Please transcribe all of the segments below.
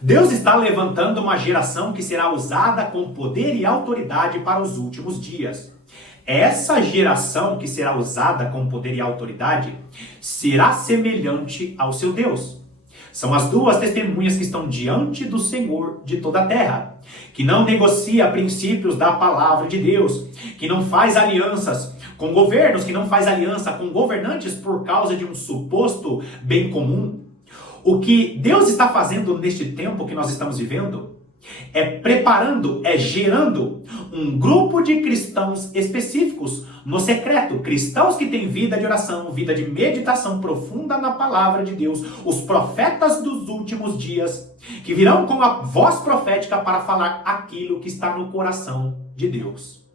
Deus está levantando uma geração que será usada com poder e autoridade para os últimos dias. Essa geração que será usada com poder e autoridade será semelhante ao seu Deus. São as duas testemunhas que estão diante do Senhor de toda a terra, que não negocia princípios da palavra de Deus, que não faz alianças com governos, que não faz aliança com governantes por causa de um suposto bem comum. O que Deus está fazendo neste tempo que nós estamos vivendo é preparando, é gerando um grupo de cristãos específicos no secreto, cristãos que têm vida de oração, vida de meditação profunda na palavra de Deus, os profetas dos últimos dias, que virão com a voz profética para falar aquilo que está no coração de Deus.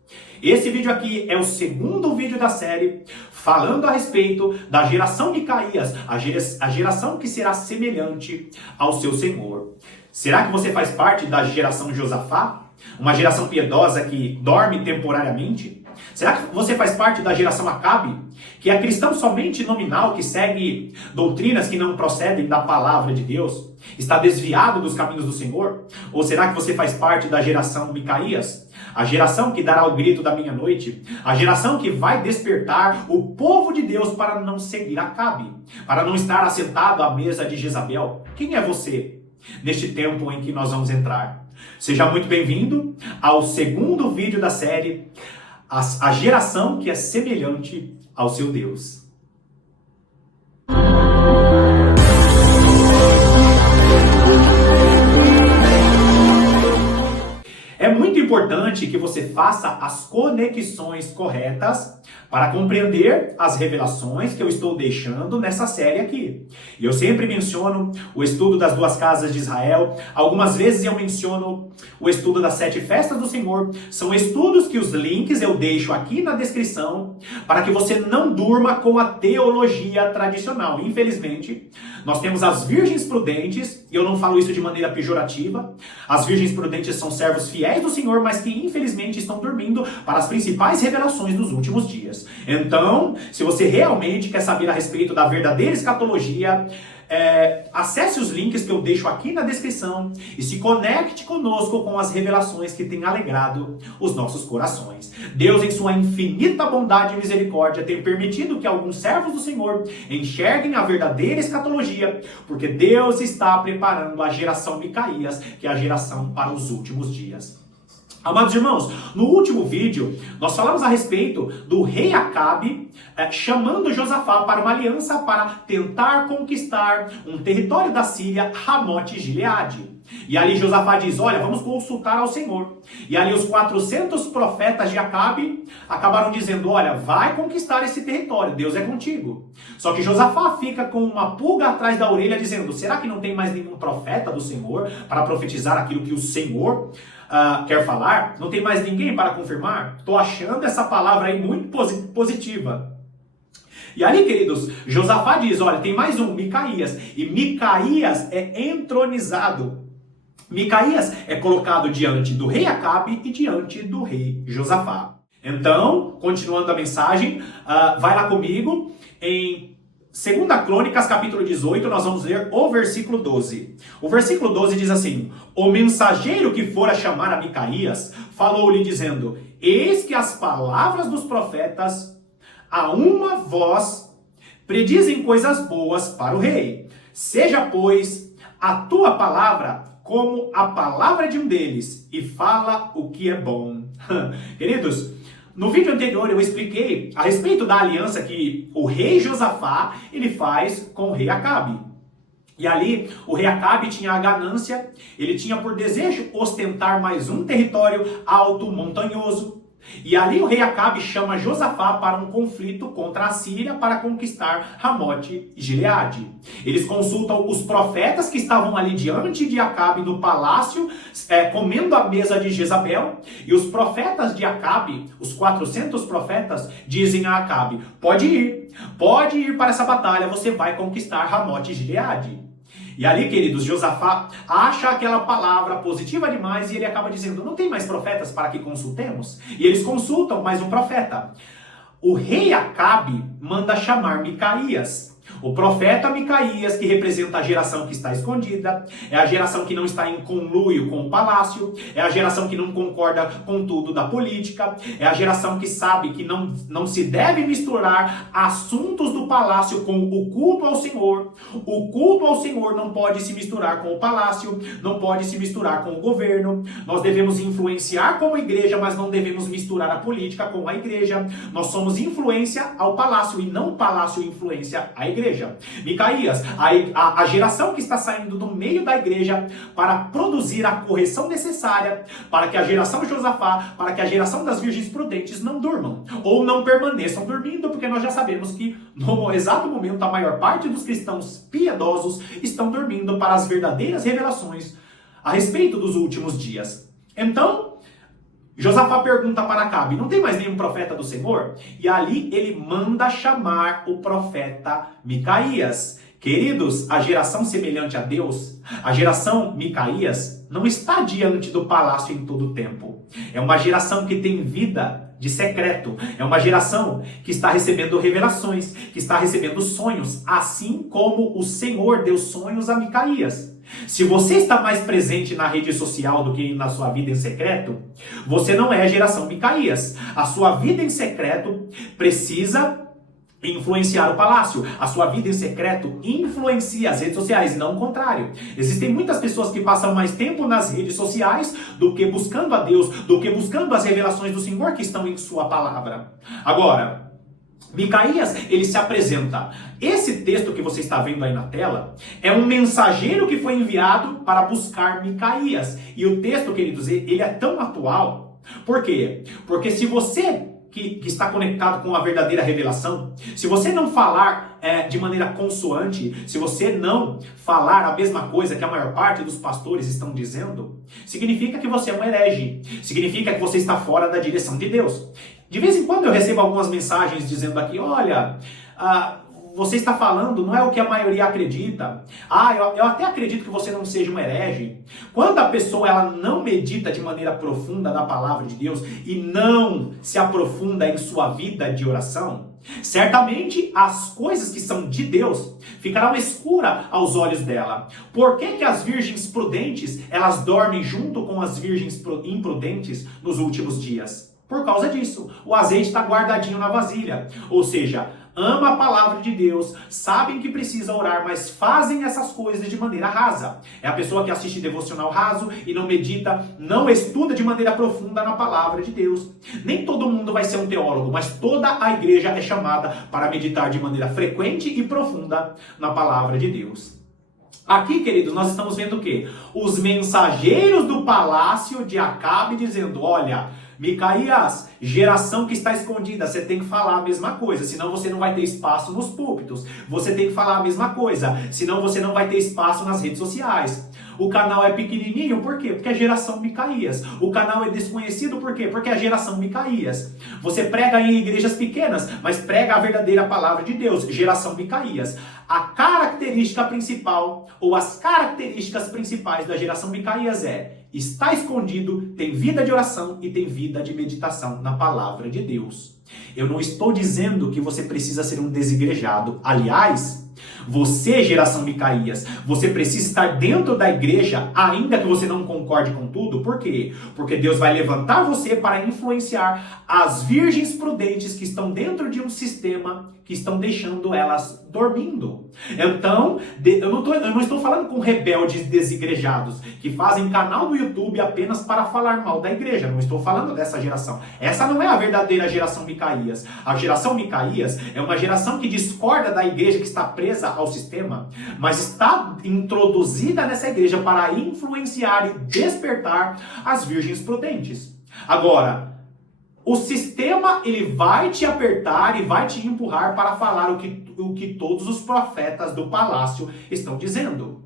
Esse vídeo aqui é o segundo vídeo da série falando a respeito da geração Micaías, a geração que será semelhante ao seu Senhor. Será que você faz parte da geração Josafá? Uma geração piedosa que dorme temporariamente? Será que você faz parte da geração Acabe, que é cristão somente nominal, que segue doutrinas que não procedem da palavra de Deus? Está desviado dos caminhos do Senhor? Ou será que você faz parte da geração Micaías? A geração que dará o grito da meia-noite? A geração que vai despertar o povo de Deus para não seguir Acabe? Para não estar assentado à mesa de Jezabel? Quem é você neste tempo em que nós vamos entrar? Seja muito bem-vindo ao segundo vídeo da série, a geração que é semelhante ao seu Deus. É muito importante que você faça as conexões corretas para compreender as revelações que eu estou deixando nessa série aqui. E eu sempre menciono o estudo das 2 casas de Israel. Algumas vezes eu menciono o estudo das 7 festas do Senhor. São estudos que os links eu deixo aqui na descrição para que você não durma com a teologia tradicional. Infelizmente, nós temos as virgens prudentes, e eu não falo isso de maneira pejorativa. As virgens prudentes são servos fiéis do Senhor, mas que infelizmente estão dormindo para as principais revelações dos últimos dias. Então, se você realmente quer saber a respeito da verdadeira escatologia, acesse os links que eu deixo aqui na descrição e se conecte conosco com as revelações que têm alegrado os nossos corações. Deus, em sua infinita bondade e misericórdia, tem permitido que alguns servos do Senhor enxerguem a verdadeira escatologia, porque Deus está preparando a geração Micaías, que é a geração para os últimos dias. Amados irmãos, no último vídeo, nós falamos a respeito do rei Acabe chamando Josafá para uma aliança para tentar conquistar um território da Síria, Ramote Gileade. E ali Josafá diz, olha, vamos consultar ao Senhor. E ali os 400 profetas de Acabe acabaram dizendo, olha, vai conquistar esse território, Deus é contigo. Só que Josafá fica com uma pulga atrás da orelha dizendo, será que não tem mais nenhum profeta do Senhor para profetizar aquilo que o Senhor quer falar? Não tem mais ninguém para confirmar? Estou achando essa palavra aí muito positiva. E ali, queridos, Josafá diz, olha, tem mais um, Micaías. E Micaías é entronizado. Micaías é colocado diante do rei Acabe e diante do rei Josafá. Então, continuando a mensagem, vai lá comigo em 2 Crônicas, capítulo 18, nós vamos ler o versículo 12. O versículo 12 diz assim, o mensageiro que fora chamar a Micaías falou-lhe dizendo, eis que as palavras dos profetas a uma voz predizem coisas boas para o rei. Seja, pois, a tua palavra como a palavra de um deles, e fala o que é bom. Queridos, no vídeo anterior eu expliquei a respeito da aliança que o rei Josafá ele faz com o rei Acabe. E ali o rei Acabe tinha a ganância, ele tinha por desejo ostentar mais um território alto, montanhoso. E ali o rei Acabe chama Josafá para um conflito contra a Síria para conquistar Ramote e Gileade. Eles consultam os profetas que estavam ali diante de Acabe no palácio, comendo a mesa de Jezabel. E os profetas de Acabe, os 400 profetas, dizem a Acabe, pode ir para essa batalha, você vai conquistar Ramote e Gileade. E ali, queridos, Josafá acha aquela palavra positiva demais e ele acaba dizendo, não tem mais profetas para que consultemos? E eles consultam mais um profeta. O rei Acabe manda chamar Micaías. O profeta Micaías, que representa a geração que está escondida, é a geração que não está em conluio com o palácio, é a geração que não concorda com tudo da política, é a geração que sabe que não se deve misturar assuntos do palácio com o culto ao Senhor. O culto ao Senhor não pode se misturar com o palácio, não pode se misturar com o governo. Nós devemos influenciar como igreja, mas não devemos misturar a política com a igreja. Nós somos influência ao palácio e não o palácio influência à igreja. Micaías, a geração que está saindo do meio da igreja para produzir a correção necessária para que a geração Josafá, para que a geração das virgens prudentes não durmam ou não permaneçam dormindo, porque nós já sabemos que no exato momento a maior parte dos cristãos piedosos estão dormindo para as verdadeiras revelações a respeito dos últimos dias. Então, Josafá pergunta para Acabe, não tem mais nenhum profeta do Senhor? E ali ele manda chamar o profeta Micaías. Queridos, a geração semelhante a Deus, a geração Micaías, não está diante do palácio em todo o tempo. É uma geração que tem vida de secreto. É uma geração que está recebendo revelações, que está recebendo sonhos, assim como o Senhor deu sonhos a Micaías. Se você está mais presente na rede social do que na sua vida em secreto, você não é a geração Micaías. A sua vida em secreto precisa influenciar o palácio. A sua vida em secreto influencia as redes sociais, não o contrário. Existem muitas pessoas que passam mais tempo nas redes sociais do que buscando a Deus, do que buscando as revelações do Senhor que estão em sua palavra. Agora, Micaías, ele se apresenta. Esse texto que você está vendo aí na tela é um mensageiro que foi enviado para buscar Micaías. E o texto, queridos, ele é tão atual. Por quê? Porque se você que está conectado com a verdadeira revelação, se você não falar de maneira consoante, se você não falar a mesma coisa que a maior parte dos pastores estão dizendo, significa que você é um herege, significa que você está fora da direção de Deus. De vez em quando eu recebo algumas mensagens dizendo aqui, olha, você está falando, não é o que a maioria acredita. Eu até acredito que você não seja um herege. Quando a pessoa ela não medita de maneira profunda na palavra de Deus e não se aprofunda em sua vida de oração, certamente as coisas que são de Deus ficarão escuras aos olhos dela. Por que as virgens prudentes elas dormem junto com as virgens imprudentes nos últimos dias? Por causa disso, o azeite está guardadinho na vasilha. Ou seja, ama a palavra de Deus, sabem que precisa orar, mas fazem essas coisas de maneira rasa. É a pessoa que assiste devocional raso e não medita, não estuda de maneira profunda na palavra de Deus. Nem todo mundo vai ser um teólogo, mas toda a igreja é chamada para meditar de maneira frequente e profunda na palavra de Deus. Aqui, queridos, nós estamos vendo o quê? Os mensageiros do palácio de Acabe dizendo, olha, Micaías, geração que está escondida, você tem que falar a mesma coisa, senão você não vai ter espaço nos púlpitos. Você tem que falar a mesma coisa, senão você não vai ter espaço nas redes sociais. O canal é pequenininho, por quê? Porque é geração Micaías. O canal é desconhecido, por quê? Porque é a geração Micaías. Você prega em igrejas pequenas, mas prega a verdadeira palavra de Deus, geração Micaías. A característica principal, ou as características principais da geração Micaías está escondido, tem vida de oração e tem vida de meditação na palavra de Deus. Eu não estou dizendo que você precisa ser um desigrejado. Aliás, você, geração Micaías, você precisa estar dentro da igreja, ainda que você não concorde com tudo. Por quê? Porque Deus vai levantar você para influenciar as virgens prudentes que estão dentro de um sistema que estão deixando elas dormindo. Então, eu não estou falando com rebeldes desigrejados, que fazem canal no YouTube apenas para falar mal da igreja. Não estou falando dessa geração. Essa não é a verdadeira geração Micaías. A geração Micaías é uma geração que discorda da igreja, que está presa ao sistema, mas está introduzida nessa igreja para influenciar e despertar as virgens prudentes. Agora, o sistema ele vai te apertar e vai te empurrar para falar o que todos os profetas do palácio estão dizendo.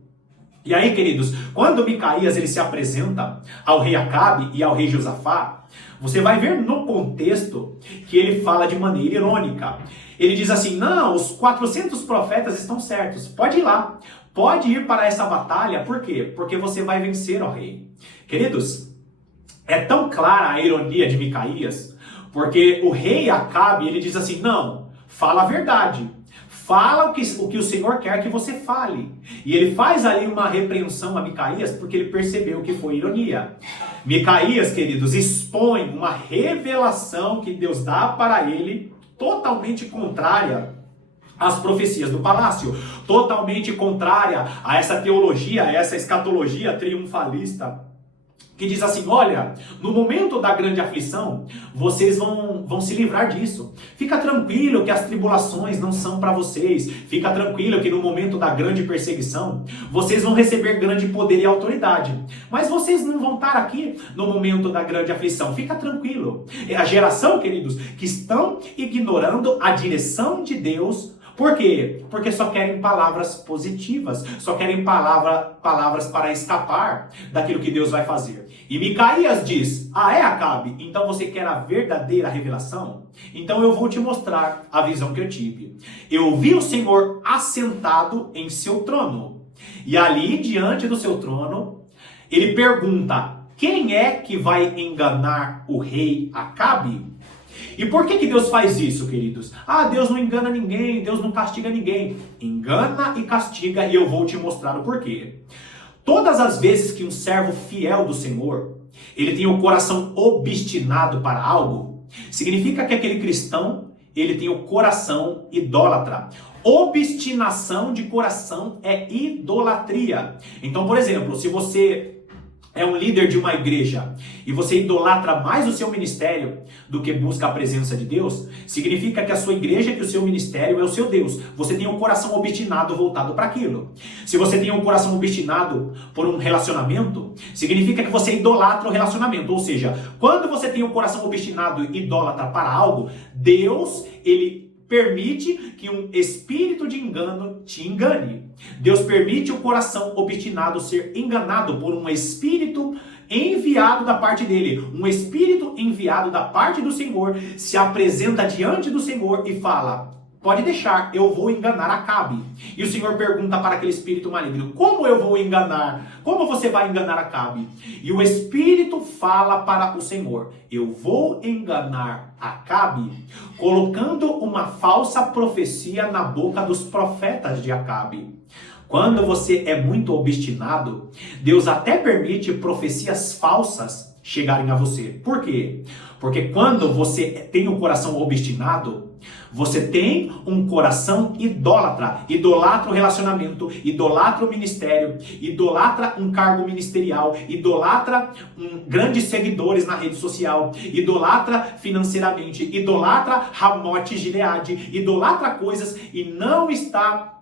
E aí, queridos, quando Micaías ele se apresenta ao rei Acabe e ao rei Josafá, você vai ver no contexto que ele fala de maneira irônica. Ele diz assim, não, os 400 profetas estão certos, pode ir lá, pode ir para essa batalha, por quê? Porque você vai vencer, ó rei. Queridos, é tão clara a ironia de Micaías, porque o rei Acabe, ele diz assim, não, fala a verdade, fala o que o Senhor quer que você fale. E ele faz ali uma repreensão a Micaías porque ele percebeu que foi ironia. Micaías, queridos, expõe uma revelação que Deus dá para ele, totalmente contrária às profecias do palácio, totalmente contrária a essa teologia, a essa escatologia triunfalista, que diz assim: olha, no momento da grande aflição, vocês vão se livrar disso. Fica tranquilo que as tribulações não são para vocês. Fica tranquilo que no momento da grande perseguição, vocês vão receber grande poder e autoridade. Mas vocês não vão estar aqui no momento da grande aflição. Fica tranquilo. É a geração, queridos, que estão ignorando a direção de Deus. Por quê? Porque só querem palavras positivas, só querem palavras para escapar daquilo que Deus vai fazer. E Micaías diz: ah, é, Acabe? Então você quer a verdadeira revelação? Então eu vou te mostrar a visão que eu tive. Eu vi o Senhor assentado em seu trono. E ali, diante do seu trono, ele pergunta: quem é que vai enganar o rei Acabe? E por que Deus faz isso, queridos? Ah, Deus não engana ninguém, Deus não castiga ninguém. Engana e castiga, e eu vou te mostrar o porquê. Todas as vezes que um servo fiel do Senhor, ele tem o coração obstinado para algo, significa que aquele cristão, ele tem o coração idólatra. Obstinação de coração é idolatria. Então, por exemplo, se você é um líder de uma igreja e você idolatra mais o seu ministério do que busca a presença de Deus, significa que a sua igreja, que o seu ministério é o seu Deus. Você tem um coração obstinado voltado para aquilo. Se você tem um coração obstinado por um relacionamento, significa que você idolatra o relacionamento. Ou seja, quando você tem um coração obstinado e idólatra para algo, Deus, ele permite que um espírito de engano te engane. Deus permite o coração obstinado ser enganado por um espírito enviado da parte dele. Um espírito enviado da parte do Senhor se apresenta diante do Senhor e fala: pode deixar, eu vou enganar Acabe. E o Senhor pergunta para aquele espírito maligno: como eu vou enganar? Como você vai enganar Acabe? E o espírito fala para o Senhor: eu vou enganar Acabe, colocando uma falsa profecia na boca dos profetas de Acabe. Quando você é muito obstinado, Deus até permite profecias falsas chegarem a você. Por quê? Porque quando você tem um coração obstinado, você tem um coração idólatra. Idolatra o relacionamento, idolatra o ministério, idolatra um cargo ministerial, idolatra grandes seguidores na rede social, idolatra financeiramente, idolatra Ramote Gileade, idolatra coisas e não está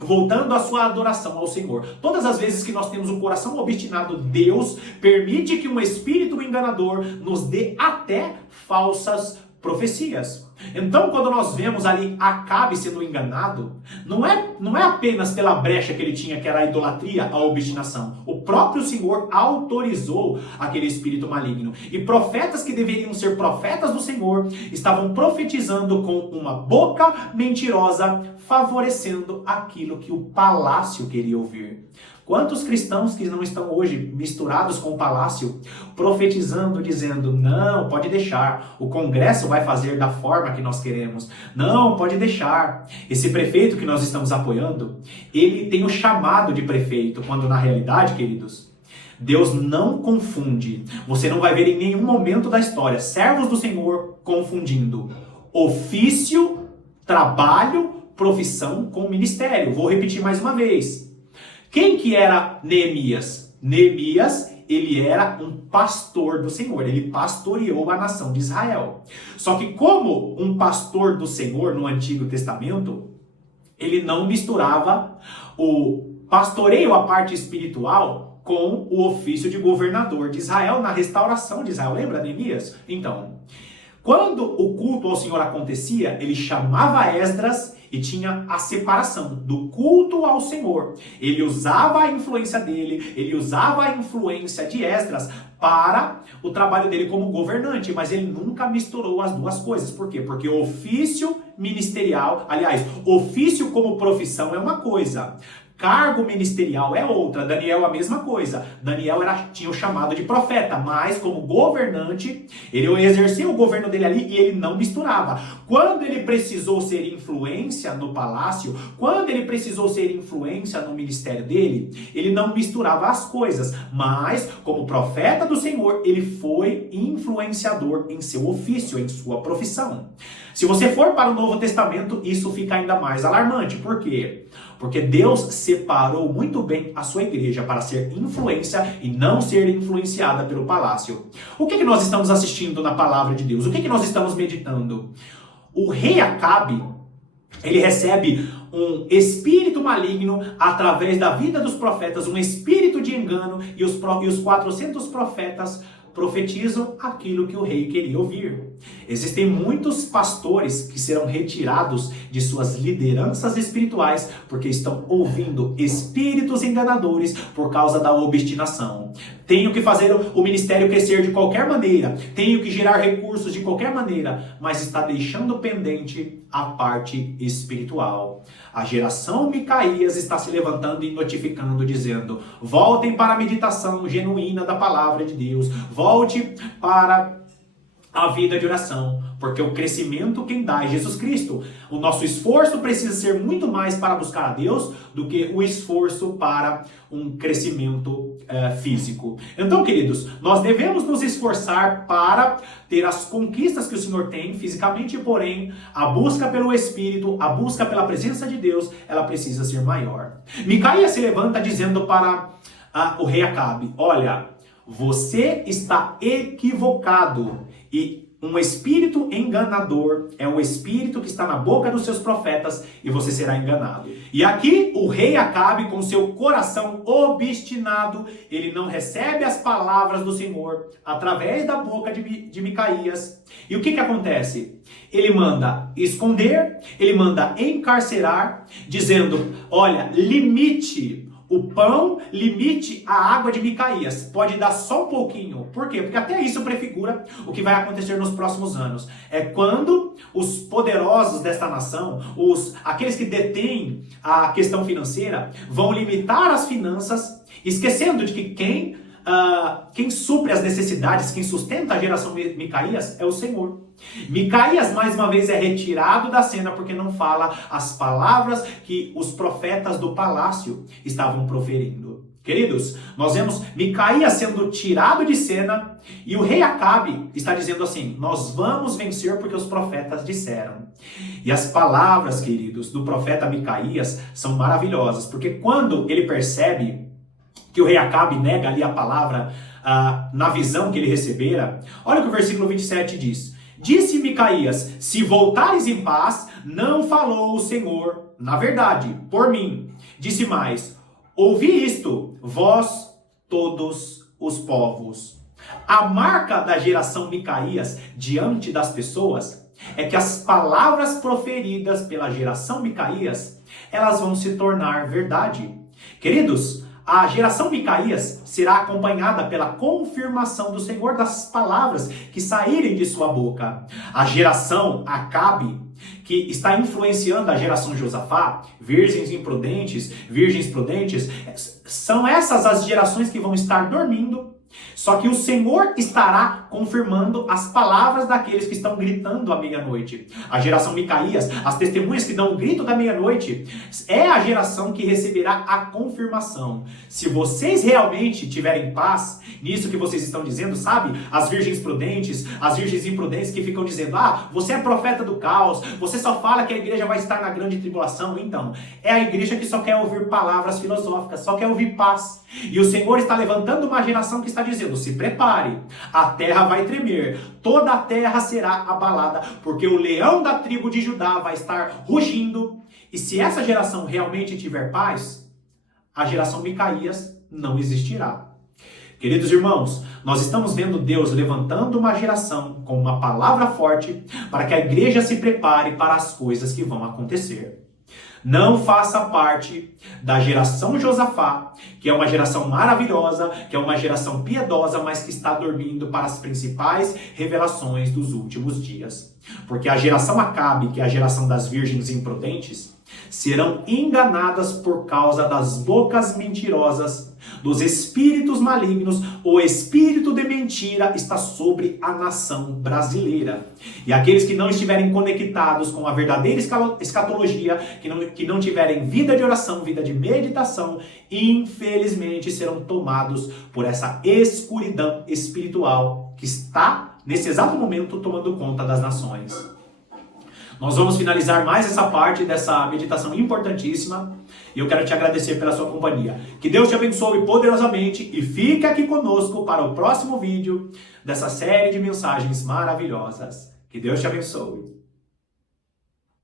voltando a sua adoração ao Senhor. Todas as vezes que nós temos um coração obstinado, Deus permite que um espírito enganador nos dê até falsas profecias. Então, quando nós vemos ali Acabe sendo enganado, não é apenas pela brecha que ele tinha, que era a idolatria, a obstinação. O próprio Senhor autorizou aquele espírito maligno. E profetas que deveriam ser profetas do Senhor estavam profetizando com uma boca mentirosa, favorecendo aquilo que o palácio queria ouvir. Quantos cristãos que não estão hoje misturados com o palácio, profetizando, dizendo: não, pode deixar, o Congresso vai fazer da forma que nós queremos. Não, pode deixar. Esse prefeito que nós estamos apoiando, ele tem o chamado de prefeito, quando na realidade, queridos, Deus não confunde. Você não vai ver em nenhum momento da história servos do Senhor confundindo ofício, trabalho, profissão com ministério. Vou repetir mais uma vez. Quem que era Neemias? Neemias, ele era um pastor do Senhor. Ele pastoreou a nação de Israel. Só que como um pastor do Senhor no Antigo Testamento, ele não misturava o pastoreio, a parte espiritual, com o ofício de governador de Israel na restauração de Israel. Lembra, Neemias? Então, quando o culto ao Senhor acontecia, ele chamava Esdras e tinha a separação do culto ao Senhor. Ele usava a influência dele, ele usava a influência de Esdras para o trabalho dele como governante, mas ele nunca misturou as duas coisas. Por quê? Porque o ofício ministerial, aliás, ofício como profissão é uma coisa, Cargo ministerial é outra. Daniel a mesma coisa. Daniel tinha o chamado de profeta, mas como governante, ele exercia o governo dele ali e ele não misturava. Quando ele precisou ser influência no palácio, quando ele precisou ser influência no ministério dele, ele não misturava as coisas. Mas, como profeta do Senhor, ele foi influenciador em seu ofício, em sua profissão. Se você for para o Novo Testamento, isso fica ainda mais alarmante. Por quê? Porque Deus separou muito bem a sua igreja para ser influência e não ser influenciada pelo palácio. O que nós estamos assistindo na palavra de Deus? O que nós estamos meditando? O rei Acabe, ele recebe um espírito maligno através da vida dos profetas, um espírito de engano, e os 400 profetas profetizam aquilo que o rei queria ouvir. Existem muitos pastores que serão retirados de suas lideranças espirituais porque estão ouvindo espíritos enganadores por causa da obstinação. Tenho que fazer o ministério crescer de qualquer maneira, tenho que gerar recursos de qualquer maneira, mas está deixando pendente a parte espiritual. A geração Micaías está se levantando e notificando, dizendo: voltem para a meditação genuína da palavra de Deus, volte para a vida de oração, porque o crescimento quem dá é Jesus Cristo. O nosso esforço precisa ser muito mais para buscar a Deus do que o esforço para um crescimento físico. Então, queridos, nós devemos nos esforçar para ter as conquistas que o Senhor tem fisicamente, porém, a busca pelo Espírito, a busca pela presença de Deus, ela precisa ser maior. Micaías se levanta dizendo para o rei Acabe: olha, você está equivocado. E um espírito enganador é um espírito que está na boca dos seus profetas e você será enganado. E aqui o rei Acabe, com seu coração obstinado, ele não recebe as palavras do Senhor através da boca de Micaías. E o que acontece? Ele manda esconder, ele manda encarcerar, dizendo: olha, limite o pão, limite a água de Micaías. Pode dar só um pouquinho. Por quê? Porque até isso prefigura o que vai acontecer nos próximos anos. É quando os poderosos desta nação, aqueles que detêm a questão financeira, vão limitar as finanças, esquecendo de que quem supre as necessidades, quem sustenta a geração Micaías é o Senhor. Micaías, mais uma vez, é retirado da cena porque não fala as palavras que os profetas do palácio estavam proferindo. Queridos, nós vemos Micaías sendo tirado de cena e o rei Acabe está dizendo assim: nós vamos vencer porque os profetas disseram. E as palavras, queridos, do profeta Micaías são maravilhosas, porque quando ele percebe que o rei Acabe nega ali a palavra na visão que ele recebera, olha o que o versículo 27 diz. Disse Micaías: se voltares em paz, não falou o Senhor, na verdade, por mim. Disse mais: ouvi isto, vós todos os povos. A marca da geração Micaías diante das pessoas é que as palavras proferidas pela geração Micaías, elas vão se tornar verdade. Queridos, a geração Micaías será acompanhada pela confirmação do Senhor das palavras que saírem de sua boca. A geração Acabe, que está influenciando a geração Josafá, virgens prudentes, são essas as gerações que vão estar dormindo. Só que o Senhor estará confirmando as palavras daqueles que estão gritando à meia-noite. A geração Micaías, as testemunhas que dão o grito da meia-noite, é a geração que receberá a confirmação. Se vocês realmente tiverem paz nisso que vocês estão dizendo, sabe? As virgens prudentes, as virgens imprudentes que ficam dizendo: você é profeta do caos, você só fala que a igreja vai estar na grande tribulação. Então, é a igreja que só quer ouvir palavras filosóficas, só quer ouvir paz. E o Senhor está levantando uma geração que está dizendo: se prepare, a terra vai tremer, toda a terra será abalada, porque o leão da tribo de Judá vai estar rugindo. E se essa geração realmente tiver paz, a geração Micaías não existirá. Queridos irmãos, nós estamos vendo Deus levantando uma geração com uma palavra forte para que a igreja se prepare para as coisas que vão acontecer. Não faça parte da geração Josafá, que é uma geração maravilhosa, que é uma geração piedosa, mas que está dormindo para as principais revelações dos últimos dias. Porque a geração Acabe, que é a geração das virgens imprudentes, serão enganadas por causa das bocas mentirosas, dos espíritos malignos. O espírito de mentira está sobre a nação brasileira. E aqueles que não estiverem conectados com a verdadeira escatologia, que não tiverem vida de oração, vida de meditação, infelizmente serão tomados por essa escuridão espiritual que está, nesse exato momento, tomando conta das nações. Nós vamos finalizar mais essa parte dessa meditação importantíssima e eu quero te agradecer pela sua companhia. Que Deus te abençoe poderosamente e fique aqui conosco para o próximo vídeo dessa série de mensagens maravilhosas. Que Deus te abençoe.